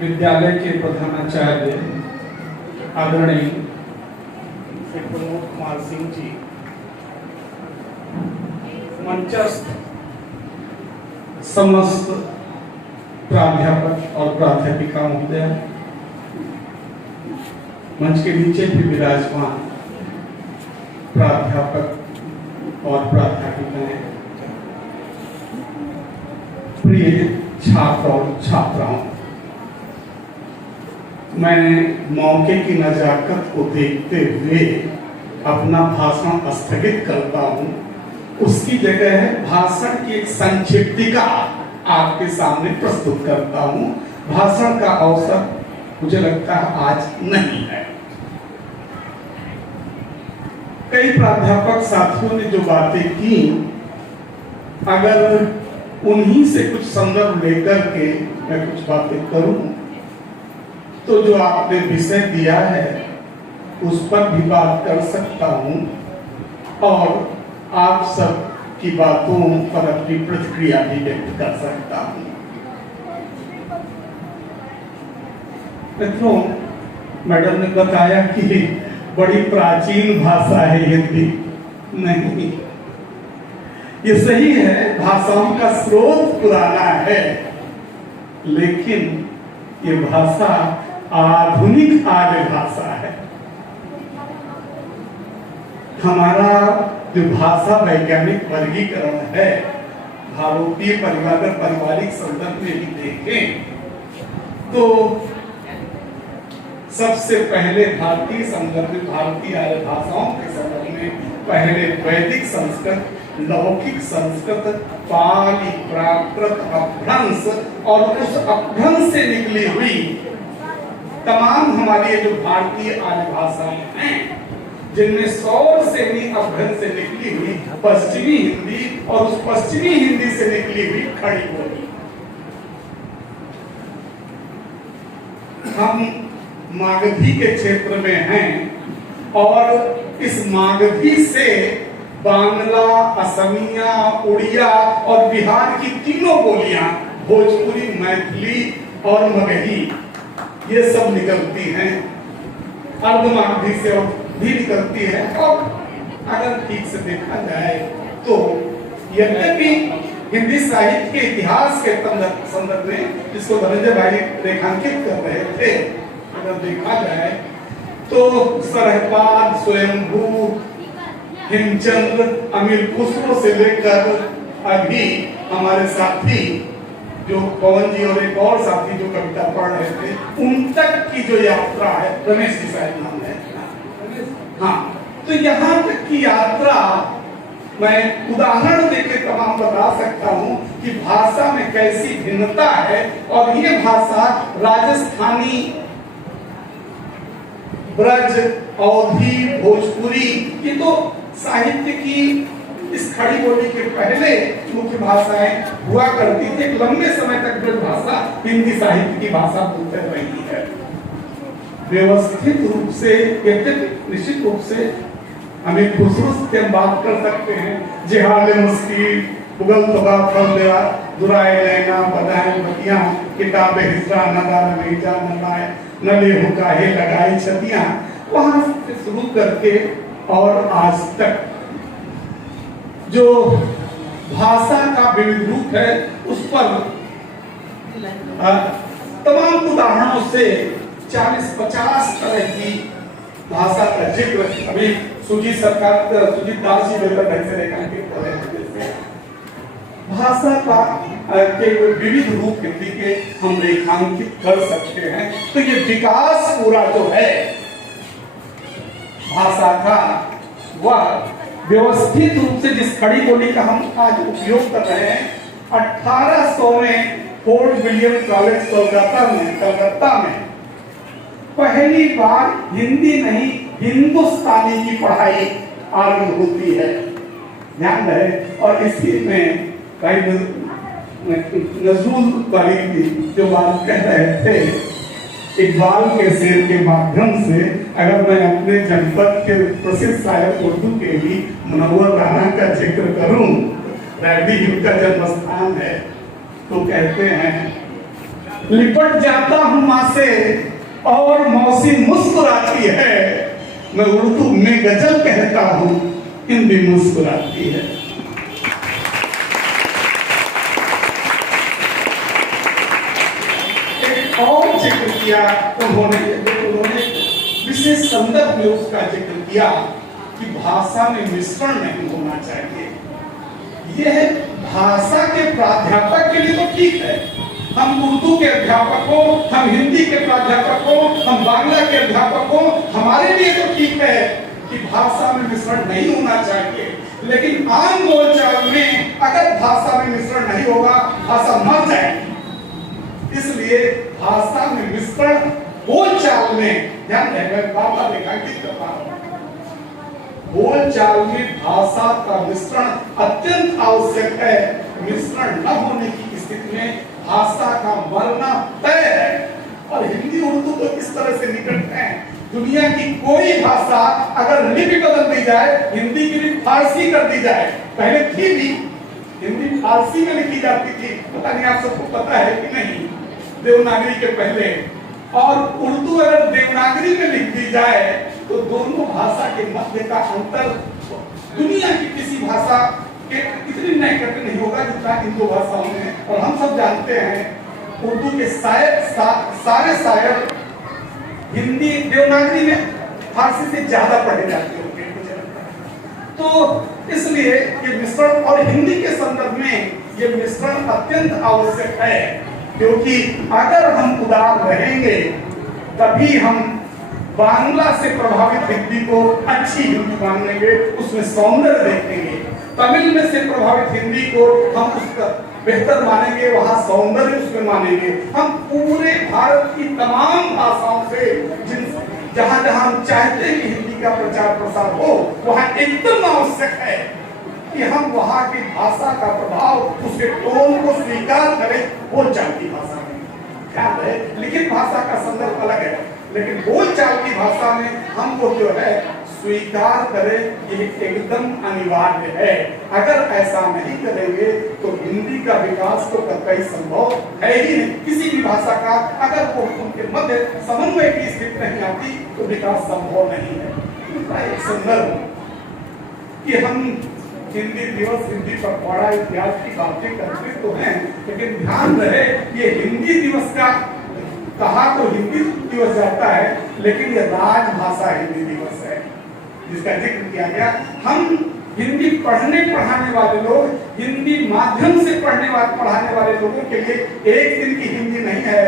विद्यालय के प्रधानाचार्य आदरणीय श्री प्रमोद कुमार सिंह जी, मंचस्थ समस्त प्राध्यापक और प्राध्यापिका महोदय, मंच के नीचे भी विराजमान प्राध्यापक और प्राध्यापिकाएं, प्रिय छात्र और छात्राओं, मैं मौके की नजाकत को देखते हुए अपना भाषण स्थगित करता हूं। उसकी जगह भाषण की एक संक्षिप्तिका आपके सामने प्रस्तुत करता हूं। भाषण का अवसर मुझे लगता है आज नहीं है। कई प्राध्यापक साथियों ने जो बातें की, अगर उन्हीं से कुछ संदर्भ लेकर के मैं कुछ बातें करूं तो जो आपने विषय दिया है उस पर भी बात कर सकता हूं और आप सब की बातों पर अपनी प्रतिक्रिया भी व्यक्त कर सकता हूं। मित्रों, मैडम ने बताया कि बड़ी प्राचीन भाषा है हिंदी। नहीं, ये सही है, भाषाओं का स्रोत पुराना है, लेकिन ये भाषा आधुनिक आर्य भाषा है। हमारा जो भाषा वैज्ञानिक वर्गीकरण है, भारतीय पारिवारिक संदर्भ में भी देखें तो सबसे पहले भारतीय संदर्भ में, भारतीय आर्य भाषाओं के संदर्भ में पहले वैदिक संस्कृत, लौकिक संस्कृत, पाली, प्राकृत, अपभ्रंश और उस अपभ्रंश से निकली हुई तमाम हमारी जो भारतीय आर्य भाषाएं हैं, जिनमें सौर से भी अपभ्रंश से निकली हुई पश्चिमी हिंदी और उस पश्चिमी हिंदी से निकली हुई खड़ी बोली। हम मागधी के क्षेत्र में हैं और इस मागधी से बांग्ला, असमिया, उड़िया और बिहार की तीनों बोलियां, भोजपुरी, मैथिली और मगही, ये सब निकलती हैं। अर्धमागधी से भी निकलती है। और अगर ठीक से देखा जाए तो यद्यपि हिंदी साहित्य के इतिहास के संदर्भ में, जिसको धनंजय भाई रेखांकित कर रहे थे, अगर देखा जाए तो सरहपाद, स्वयंभू, हेमचंद्र, अमीर खुसरो से लेकर अभी हमारे साथी जो पवन जी और एक और साथी जो कविता पढ़ रहे थे, उन तक की जो यात्रा है, रमेश जी शायद नाम है, हाँ, तो यहाँ तक की यात्रा मैं उदाहरण देके तमाम बता सकता हूँ कि भाषा में कैसी भिन्नता है। और ये भाषा राजस्थानी, ब्रज, अवधी, भोजपुरी, ये तो साहित्य की इस खड़ी बोली के पहले मुख्य भाषाएं हुआ करती थी। एक लंबे समय तक ब्रज भाषा हिंदी साहित्य की भाषा होते रही है। व्यवस्थित रूप से, निश्चित रूप से हमें खुसरो से हम बात कर सकते हैं। जिहाले मुस्की, उगल तबा फल देवा, दुराए लेना, बदाए बतियां, किताबे हिस्सा, नदार भेजा, नलाए, नले हुकाहे लगाई छतियां, वहां से शुरू करके और आज तक जो भाषा का विविध रूप है, उस पर तमाम उदाहरणों से 40-50 तरह की भाषा का जिक्र अभी सुजीत दास जी से रेखांकित कर रहे थे। भाषा का के विविध रूप हिंदी के हम रेखांकित कर सकते हैं। तो ये विकास पूरा जो है भाषा का, वह व्यवस्थित रूप से जिस खड़ी बोली का हम आज उपयोग कर रहे हैं, 1800 में फोर्ट विलियम कॉलेज कलकत्ता में पहली बार हिंदी नहीं हिंदुस्तानी की पढ़ाई आरंभ होती है, ध्यान रहे। और इसी में कई नजरुल वाली जो बात कह रहे थे, इकबाल के शेर के माध्यम से अगर मैं अपने जनपद के प्रसिद्ध शायर उर्दू के भी मुनव्वर राना का जिक्र करूं, रैडी उनका जन्म स्थान है, तो कहते हैं लिपट जाता हूं मां से और मौसी मुस्कुराती है। मैं उर्दू में गजल कहता हूं, हिंदी मुस्कुराती है। एक और जिक्र किया उन्होंने विशेष संदर्भ में उसका जिक्र किया कि भाषा में मिश्रण नहीं होना चाहिए। यह भाषा के प्राध्यापक के लिए तो ठीक है, हम उर्दू के अध्यापक हो, हम हिंदी के प्राध्यापक हो, हम बांग्ला के अध्यापक हो, हमारे लिए तो ठीक है कि भाषा में मिश्रण नहीं होना चाहिए। लेकिन आम बोलचाल में अगर भाषा में मिश्रण नहीं होगा, भाषा मर जाएगी। इसलिए भाषा में मिश्रण बोलचाल में, ध्यान रखें, बाबा रेखांकित कर रहा हूं, बोलचाल में भाषा का मिश्रण अत्यंत आवश्यक है। मिश्रण न होने की स्थिति में भाषा का मरना तय है। और हिंदी उर्दू तो इस तरह से निकट हैं, दुनिया की कोई भाषा अगर लिपि बदल दी जाए, हिंदी की लिपि फारसी कर दी जाए, पहले थी भी हिंदी फारसी में लिखी जाती थी, पता नहीं आप सबको पता है कि नहीं, देवनागरी के पहले, और उर्दू अगर देवनागरी में लिख दी जाए तो दोनों भाषा के मध्य का अंतर दुनिया की किसी भाषा के इतनी नैकट नहीं होगा जितना इन दो भाषाओं में। और हम सब जानते हैं उर्दू के सारे शायर हिंदी देवनागरी में फारसी से ज्यादा पढ़े जाते होंगे मुझे लगता है। तो इसलिए ये मिश्रण, और हिंदी के संदर्भ में ये मिश्रण अत्यंत आवश्यक है, क्योंकि अगर हम उदार रहेंगे तभी हम बांग्ला से प्रभावित हिंदी को अच्छी हिंदी मान लेंगे, उसमें सौंदर्य देखेंगे। तमिल में से प्रभावित हिंदी को हम उसका बेहतर मानेंगे, वहां सौंदर्य उसमें मानेंगे। हम पूरे भारत की तमाम भाषाओं से जहां जहां हम चाहते हैं कि हिंदी का प्रचार प्रसार हो, वहां एकदम आवश्यक है कि हम वहां की भाषा का प्रभाव, उसके टोन को स्वीकार करें। बोलचाल की भाषा में ख्याल है, लिखित भाषा का संदर्भ अलग है, लेकिन बोलचाल की भाषा में हम वो जो है स्वीकार करें, ये एकदम अनिवार्य है। अगर ऐसा नहीं करेंगे तो हिंदी का विकास तो कतई संभव है ही नहीं। किसी भी भाषा का अगर वो उनके मध्य समन्वय की स्थिति नहीं आती तो विकास संभव नहीं है। दूसरा एक संदर्भ कि हम हिंदी दिवस, हिंदी पखवाड़ा इत्यादि की बातें करते तो हैं, लेकिन ध्यान रहे ये हिंदी दिवस का कहा तो हिंदी दिवस जाता है, लेकिन ये राजभाषा हिंदी दिवस है जिसका जिक्र किया गया। हम हिंदी पढ़ने पढ़ाने वाले लोग, हिंदी माध्यम से पढ़ाने वाले लोगों के लिए एक दिन की हिंदी नहीं है,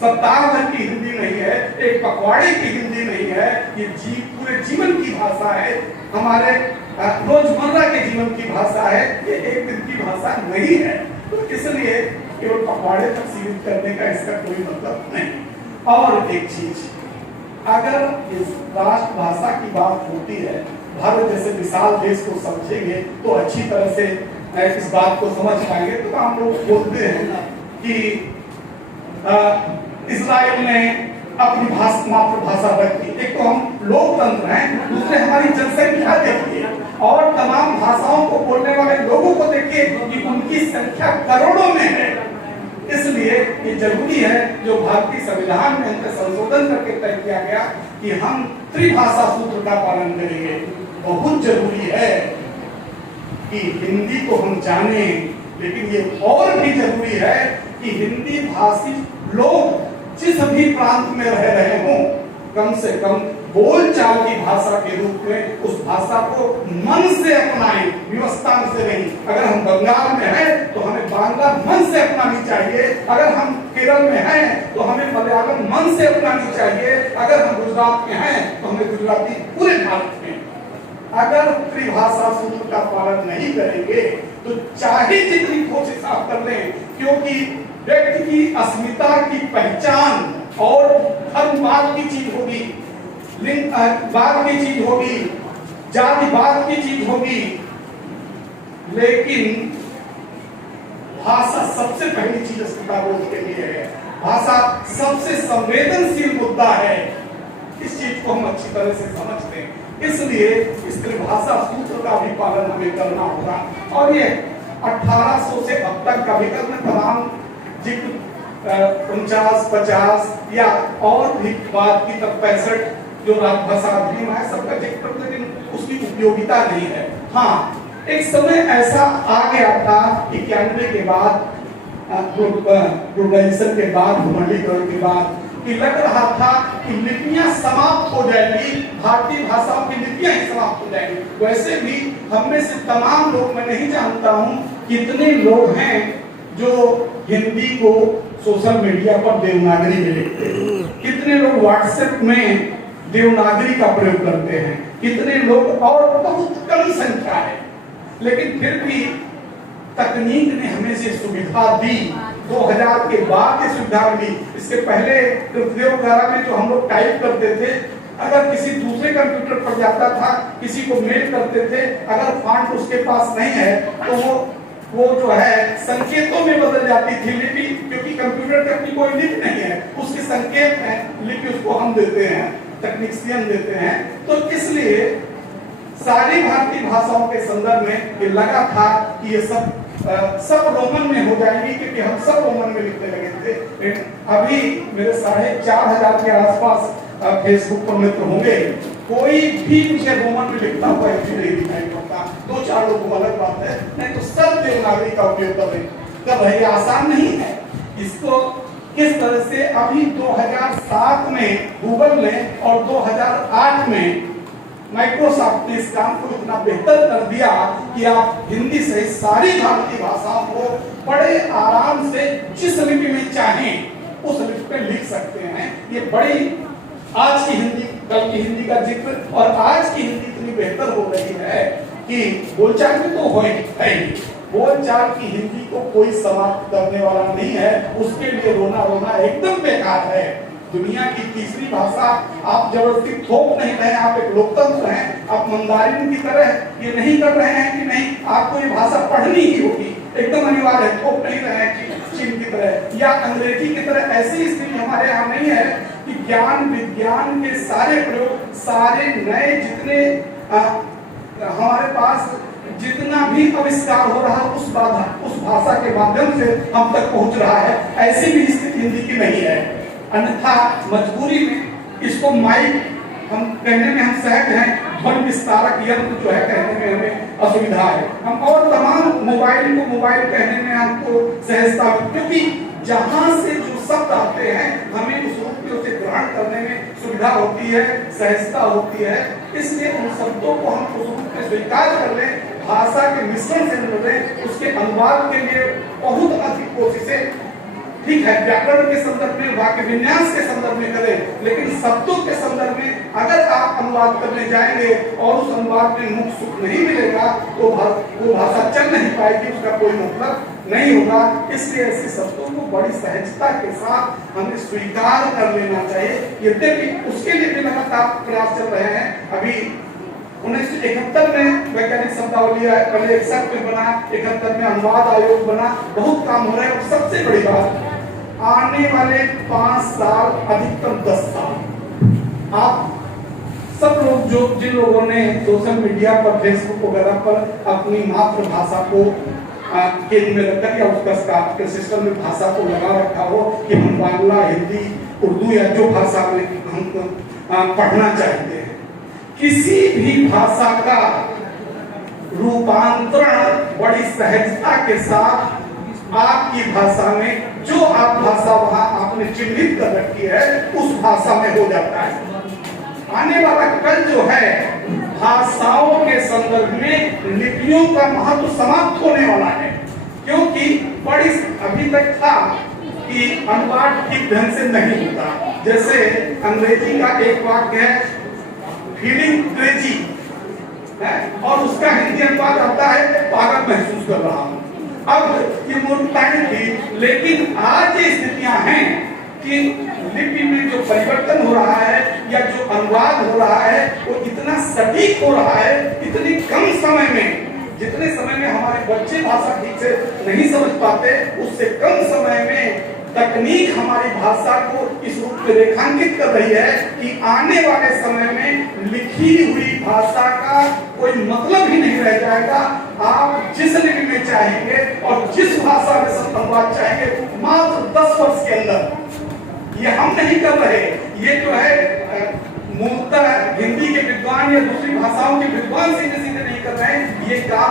सप्ताह भर की हिंदी नहीं है, एक पखवाड़े की हिंदी नहीं है, ये पूरे जीवन की भाषा है, हमारे रोजमर्रा के जीवन की भाषा है, ये एक दिन की भाषा नहीं है। तो इसलिए केवल पखवाड़े तक सीमित करने का इसका कोई मतलब नहीं। और एक चीज, अगर इस राष्ट्रभाषा की बात होती है, भारत जैसे विशाल देश को समझेंगे तो अच्छी तरह से इस बात को समझ पाएंगे। तो हम लोग बोलते हैं कि इस्राइल ने अपनी मातृभाषा रखी। एक तो हम लोकतंत्र हैं, दूसरे हमारी जनसंख्या देखिए और तमाम भाषाओं को बोलने वाले लोगों को देखिए कि उनकी संख्या करोड़ों में है। इसलिए ये जरूरी है, जो भारतीय संविधान में उनका संशोधन करके तय किया गया कि हम त्रिभाषा सूत्र का पालन करेंगे। बहुत जरूरी है कि हिंदी को हम जाने, लेकिन ये और भी जरूरी है कि हिंदी भाषी लोग जिस भी प्रांत में रह रहे हों, कम से कम बोलचाल की भाषा के रूप में उस भाषा को मन से अपनाएं, व्यवस्था से नहीं। अगर हम बंगाल में हैं तो हमें बांग्ला मन से अपनानी चाहिए, अगर हम केरल में हैं तो हमें मलयालम मन से अपनानी चाहिए, अगर हम गुजरात में हैं तो हमें गुजराती पूरे भारत में। अगर त्रिभाषा सूत्र का पालन नहीं करेंगे तो चाहे जितनी कोशिश आप कर लें, क्योंकि व्यक्ति की अस्मिता की पहचान और धर्मवाद की चीज होगी, लिंगवाद की चीज होगी, जातिवाद की चीज होगी, लेकिन भाषा सबसे पहली चीज अस्मिताबोध के लिए है। भाषा सबसे संवेदनशील मुद्दा है। इस चीज को हम अच्छी तरह से समझते हैं, इसलिए इस त्रिभाषा सूत्र का भी पालन हमें करना होगा। और ये 1800 से अब तक का विकल्प में तमाम जिक्र 49, 50 या और भी बात की तब 65 जो राजभाषा अधिनियम है सबका चेक कर, लेकिन उसकी उपयोगिता नहीं है। हाँ, एक समय ऐसा आ गया था 91 के बाद, ग्लोबलाइजेशन के बाद, भूमंडलीकरण के बाद, कि लग रहा था कि लिपियां समाप्त हो जाएंगी, भारतीय भाषाओं की लिपियां ही समाप्त हो जाएंगी। वैसे भी हम में से तमाम लोग, मैं नहीं जानता हूं कितने लोग हैं जो हिंदी को सोशल मीडिया पर देवनागरी में लिखते हैं, कितने लोग व्हाट्सएप में देवनागरी का प्रयोग करते हैं, कितने लोग, और बहुत कम संख्या है। लेकिन फिर भी तकनीक ने हमें से सुविधा दी, 2000 के बाद ये सुविधा मिली। इसके पहले कृतदेव वगैरह में जो हम लोग टाइप करते थे, अगर किसी दूसरे कंप्यूटर पर जाता था, किसी को मेल करते थे, अगर फॉन्ट उसके पास नहीं है तो वो जो है संकेतों में बदल जाती थी लिपि, क्योंकि कंप्यूटर तक की कोई लिपि नहीं है, उसके संकेत है, लिपि उसको हम देते हैं, तकनीशियन देते हैं। तो इसलिए सारी भारतीय भाषाओं के संदर्भ में ये लगा था कि ये सब रोमन में हो जाएगी, क्योंकि हम सब रोमन में लिखने लगे थे। अभी मेरे 4500 के आसपास फेसबुक पर मित्र होंगे, कोई भी मुझे रोमन में लिखता हुआ नहीं दिखाई पड़ता। 2-4 लोगों को अलग बात है, नहीं तो सब देवनागरी का उपयोग कर रहे। ये आसान नहीं है। इसको किस तरह से अभी 2007 में गूगल ने और 2008 में माइक्रोसॉफ्ट ने इस काम को इतना बेहतर कर दिया कि आप हिंदी सहित सारी भारतीय भाषाओं को बड़े आराम से जिस लिपि में चाहें उस लिपि पे लिख सकते हैं। ये बड़ी आज की हिंदी, कल की हिंदी का जिक्र, और आज की हिंदी इतनी बेहतर हो रही है कि बोलचाल में तो है ही, बोलचाल की हिंदी को कोई समाप्त करने वाला नहीं है। उसके लिए रोना एकदम बेकार है। दुनिया की तीसरी भाषा आप जबरदस्ती थोप नहीं रहे, आप एक लोकतंत्र हैं, आप मंदारिन की तरह ये नहीं कर रहे हैं कि नहीं आपको ये भाषा पढ़नी ही होगी, एकदम अनिवार्य है, थोप नहीं रहे हैं चीन की तरह या अंग्रेजी की तरह। ऐसी स्थिति हमारे यहाँ नहीं है कि ज्ञान विज्ञान के सारे प्रयोग, सारे नए जितने हमारे पास जितना भी आविष्कार हो रहा है उस भाषा के माध्यम से हम तक पहुंच रहा है। ऐसी भी स्थिति हिंदी की नहीं है। अन्यथा मजबूरी में इसको माइक हम कहने में हम सहज हैं, ध्वनि विस्तारक यंत्र जो है कहने में हमें असुविधा है। हम और तमाम मोबाइल को मोबाइल कहने में हमको सहजता, क्योंकि जहां से जो शब्द आते हैं हमें उस रूप में उसे ग्रहण करने में सुविधा होती है, सहजता होती है। इसलिए उन शब्दों को हम उस रूप में स्वीकार कर लें, भाषा के मिश्रण से मिले, उसके अनुवाद के लिए बहुत अधिक कोशिशें, ठीक है, व्याकरण के संदर्भ में, वाक्य विन्यास के संदर्भ में करें, लेकिन शब्दों के संदर्भ में अगर आप अनुवाद करने जाएंगे और उस अनुवाद में मुख सुख नहीं मिलेगा तो वो भाषा चल नहीं पाएगी, उसका कोई मतलब नहीं होगा। इसलिए ऐसे शब्दों को बड़ी सहजता के साथ हमें स्वीकार कर लेना चाहिए। यद्यपि उसके लिए भी लगातार प्रयास चल रहे हैं। अभी 1971 में वैज्ञानिक शब्दावली पहले 61 में बना, 71 में अनुवाद आयोग बना, बहुत काम हो रहा है। और सबसे बड़ी बात, आने वाले 5 साल, अधिकतम 10 साल, आप सब लोग जिन लोगों ने सोशल मीडिया पर, फेसबुक वगैरह पर अपनी मातृभाषा को केंद्र में रखकर या उसका सिस्टम में भाषा को लगा रखा हो कि हम बांग्ला, हिंदी, उर्दू या जो भाषा में हम पढ़ना चाहते हैं, किसी भी भाषा का रूपांतरण बड़ी सहजता के साथ आपकी भाषा में, जो आप भाषा वहां आपने चिन्हित कर रखी है उस भाषा में हो जाता है। आने वाला कल जो है भाषाओं के संदर्भ में लिपियों का महत्व समाप्त होने वाला है, क्योंकि बड़ी अभी तक था कि अनुवाद ठीक ढंग से नहीं होता। जैसे अंग्रेजी का एक वाक्य है फीलिंग क्रेजी, और उसका हिंदी अनुवाद आता है पागल महसूस कर रहा हूं। अब ये मूर्खताएं थी, लेकिन आज ये स्थितियां हैं कि लिपि में जो परिवर्तन हो रहा है या जो अनुवाद हो रहा है वो इतना सटीक हो रहा है, इतनी कम समय में, जितने समय में हमारे बच्चे भाषा ठीक से नहीं समझ पाते, उससे कम समय में तकनीक हमारी भाषा को इस रूप में रेखांकित कर रही है कि आने वाले समय में लिखी हुई भाषा का कोई मतलब ही नहीं रह जाएगा। आप जिस लिपि में चाहेंगे और जिस भाषा में अनुवाद चाहेंगे, मात्र 10 वर्ष के अंदर। ये हम नहीं कर रहे, ये जो है मूलतः हिंदी के विद्वान या दूसरी भाषाओं के विद्वान सीधे सीधे नहीं कर रहे हैं। ये काम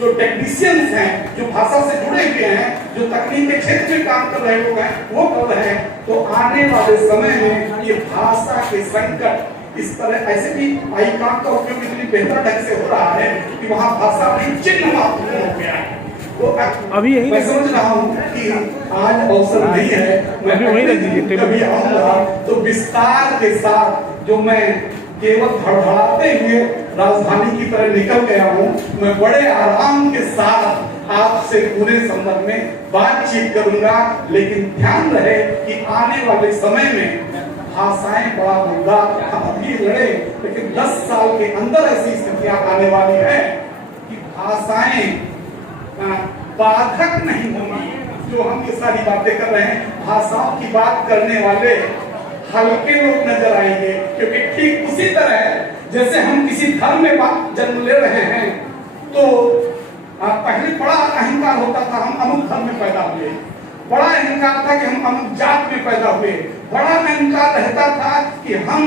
जो टेक्नीशियंस हैं, जो भाषा से जुड़े हुए हैं, जो तकनीक के क्षेत्र में काम कर रहे लोग हैं, वो कर रहे हैं। तो आने वाले समय में ये भाषा के संकट इस तरह ऐसे भी आई काम का उपयोग इतनी बेहतर ढंग से हो रहा है कि वहाँ भाषा भी चिन्ह मात्र हो गया है। तो अभी यही मैं समझ रहा हूँ कि आज अवसर नहीं है, मैं कभी आऊंगा तो विस्तार के साथ, जो मैं केवल धड़धड़ाते हुए राजधानी की तरह निकल गया हूँ, मैं बड़े आराम के साथ आपसे पूरे संदर्भ में बातचीत करूंगा। लेकिन ध्यान रहे कि आने वाले समय में भाषाएं बड़ा मुद्दा, हम अभी लड़े, लेकिन 10 साल के अंदर ऐसी स्थितियां आने वाली है कि भाषाएं बाधक नहीं होंगी। जो हम ये सारी बातें कर रहे हैं, भाषाओं की बात करने वाले हल्के लोग नजर आएंगे, क्योंकि ठीक उसी तरह जैसे हम किसी धर्म में जन्म ले रहे हैं, तो पहले बड़ा अहंकार होता था, हम अमुक धर्म में पैदा हुए, बड़ा अहंकार था कि हम अमुक जात में पैदा हुए, बड़ा अहंकार रहता था कि हम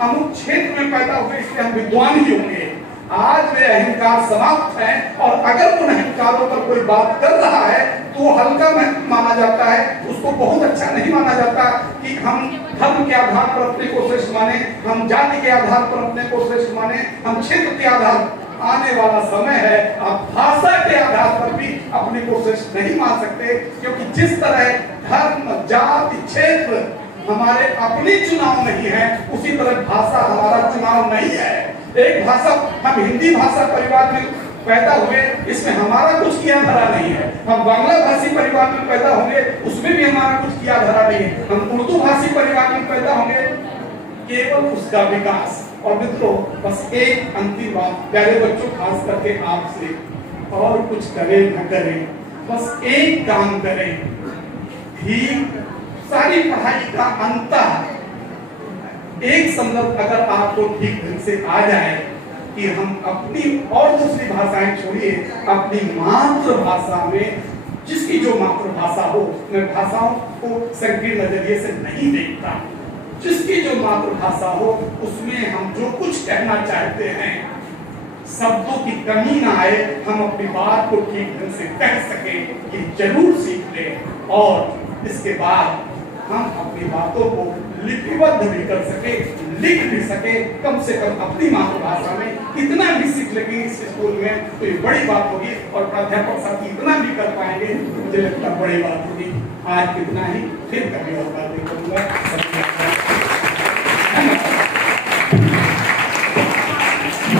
अमुक क्षेत्र में पैदा हुए इसलिए हम विद्वान ही होंगे। आज वे अहंकार समाप्त है, और अगर उन अहंकारों पर कोई बात कर रहा है तो वो हल्का माना जाता है, उसको बहुत अच्छा नहीं माना जाता कि हम धर्म के आधार पर अपने को श्रेष्ठ माने, हम जाति के आधार पर अपने को श्रेष्ठ माने, हम क्षेत्र के आधार। आने वाला समय है आप भाषा के आधार पर भी अपने को श्रेष्ठ नहीं मान सकते, क्योंकि जिस तरह धर्म, जाति, क्षेत्र हमारे अपने चुनाव नहीं है, उसी तरह भाषा हमारा चुनाव नहीं है। एक भाषा, हम हिंदी भाषा परिवार में पैदा हुए, इसमें हमारा कुछ किया धरा नहीं है। हम बांग्ला भाषी परिवार में पैदा होंगे, उसमें भी हमारा कुछ किया धरा नहीं है। हम उर्दू भाषी परिवार में पैदा होंगे, केवल उसका विकास। और मित्रों, बस एक अंतिम बात, प्यारे बच्चों, खास करके आपसे, और कुछ करें न करें, बस एक काम करें, ठीक सारी पढ़ाई का अंत एक संदर्भ अगर आपको ठीक ढंग से आ जाए कि हम अपनी और दूसरी भाषाएं छोड़िए, अपनी मातृभाषा में, जिसकी जो मातृभाषा हो, मैं भाषाओं को संकीर्ण नजरिए से नहीं देखता, जिसकी जो मातृभाषा हो उसमें हम जो कुछ कहना चाहते हैं, शब्दों की कमी ना आए, हम अपनी बात को ठीक ढंग से कह सके, ये जरूर सीख लें। और इसके बाद हम अपनी बातों को लिपिबद्ध भी कर सके, लिख भी सके, कम से कम अपनी मातृभाषा में। इतना भी सीख लेंगे इस स्कूल में तो ये बड़ी बात होगी, और प्राध्यापक साथी इतना भी कर पाएंगे, मुझे लगता बड़ी बात होगी। आज कितना ही, फिर कभी और बातें करूंगा।